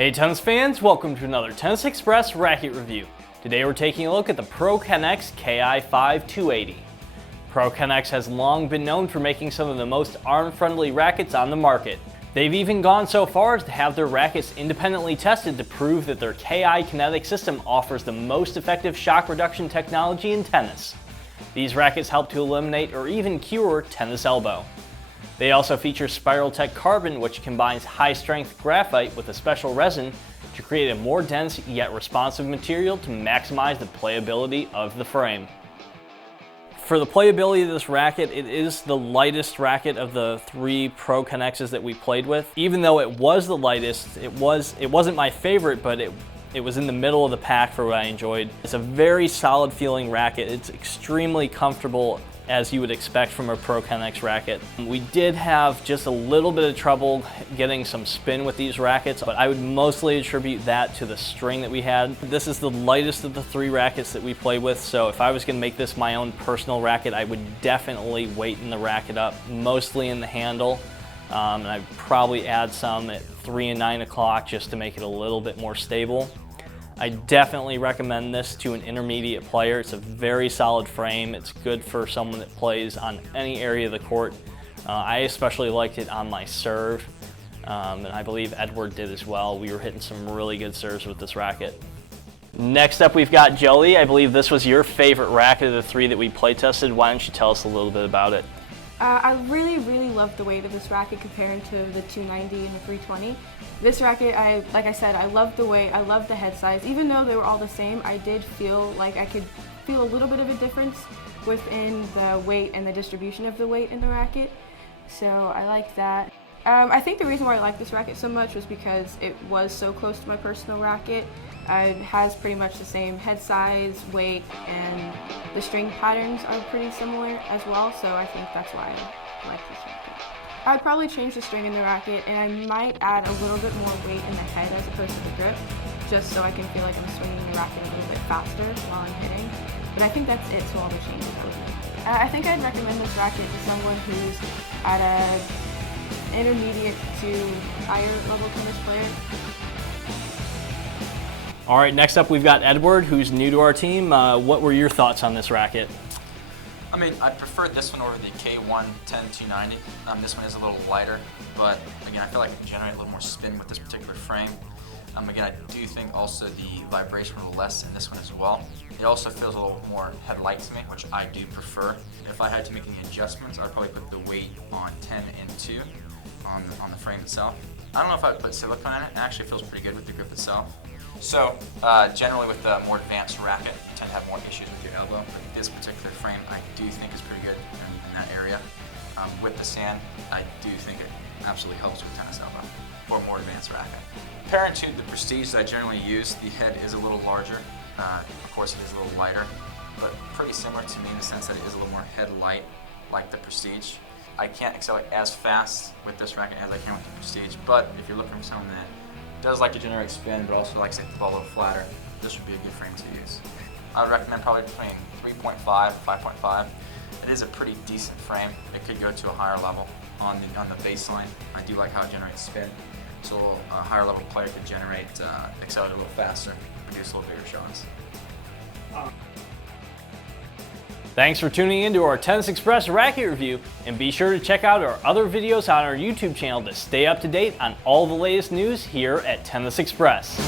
Hey tennis fans, welcome to another Tennis Express racket review. Today we're taking a look at the Pro Kennex Ki 5 280. Pro Kennex has long been known for making some of the most arm-friendly rackets on the market. They've even gone so far as to have their rackets independently tested to prove that their Ki kinetic system offers the most effective shock reduction technology in tennis. These rackets help to eliminate or even cure tennis elbow. They also feature Spiraltech carbon, which combines high-strength graphite with a special resin to create a more dense yet responsive material to maximize the playability of the frame. For the playability of this racket, it is the lightest racket of the three Pro Kennexes that we played with. Even though it was the lightest, it wasn't my favorite, but it was in the middle of the pack for what I enjoyed. It's a very solid feeling racket. It's extremely comfortable, as you would expect from a Pro Kennex racket. We did have just a little bit of trouble getting some spin with these rackets, but I would mostly attribute that to the string that we had. This is the lightest of the three rackets that we play with, so if I was gonna make this my own personal racket, I would definitely weighten the racket up, mostly in the handle, and I'd probably add some at 3 and 9 o'clock just to make it a little bit more stable. I definitely recommend this to an intermediate player. It's a very solid frame. It's good for someone that plays on any area of the court. I especially liked it on my serve, and I believe Edward did as well. We were hitting some really good serves with this racket. Next up, we've got Jolie. I believe this was your favorite racket of the three that we play tested. Why don't you tell us a little bit about it? I really love the weight of this racket compared to the 290 and the 320. This racket, like I said, I love the weight, I love the head size. Even though they were all the same, I did feel like I could feel a little bit of a difference within the weight and the distribution of the weight in the racket. So I like that. I think the reason why I like this racket so much was because it was so close to my personal racket. It has pretty much the same head size, weight, and the string patterns are pretty similar as well, so I think that's why I like this racket. I'd probably change the string in the racket, and I might add a little bit more weight in the head as opposed to the grip, just so I can feel like I'm swinging the racket a little bit faster while I'm hitting. But I think that's it, so all the changes would be. I think I'd recommend this racket to someone who's at a intermediate to higher level tennis player. All right, next up we've got Edward, who's new to our team. What were your thoughts on this racket? I mean, I preferred this one over the K1 10-290. This one is a little lighter, but again, I feel like I can generate a little more spin with this particular frame. Again, I do think also the vibration a little less in this one as well. It also feels a little more head-light to me, which I do prefer. If I had to make any adjustments, I'd probably put the weight on 10 and 2 on the frame itself. I don't know if I would put silicone in it. It actually feels pretty good with the grip itself. So, generally with the more advanced racket, you tend to have more issues with your elbow, but this particular frame I do think is pretty good in that area. With the sand, I do think it absolutely helps with tennis elbow for a more advanced racket. Comparing to the Prestige that I generally use, the head is a little larger. Of course, it is a little lighter, but pretty similar to me in the sense that it is a little more head light like the Prestige. I can't accelerate as fast with this racket as I can with the Prestige, but if you're looking for someone that does like to generate spin, but also likes to hit the ball a little flatter, this would be a good frame to use. I would recommend probably between 3.5 and 5.5. It is a pretty decent frame. It could go to a higher level on the baseline. I do like how it generates spin, so a higher level player could accelerate a little faster, produce a little bigger shots. Thanks for tuning in to our Tennis Express racket review, and be sure to check out our other videos on our YouTube channel to stay up to date on all the latest news here at Tennis Express.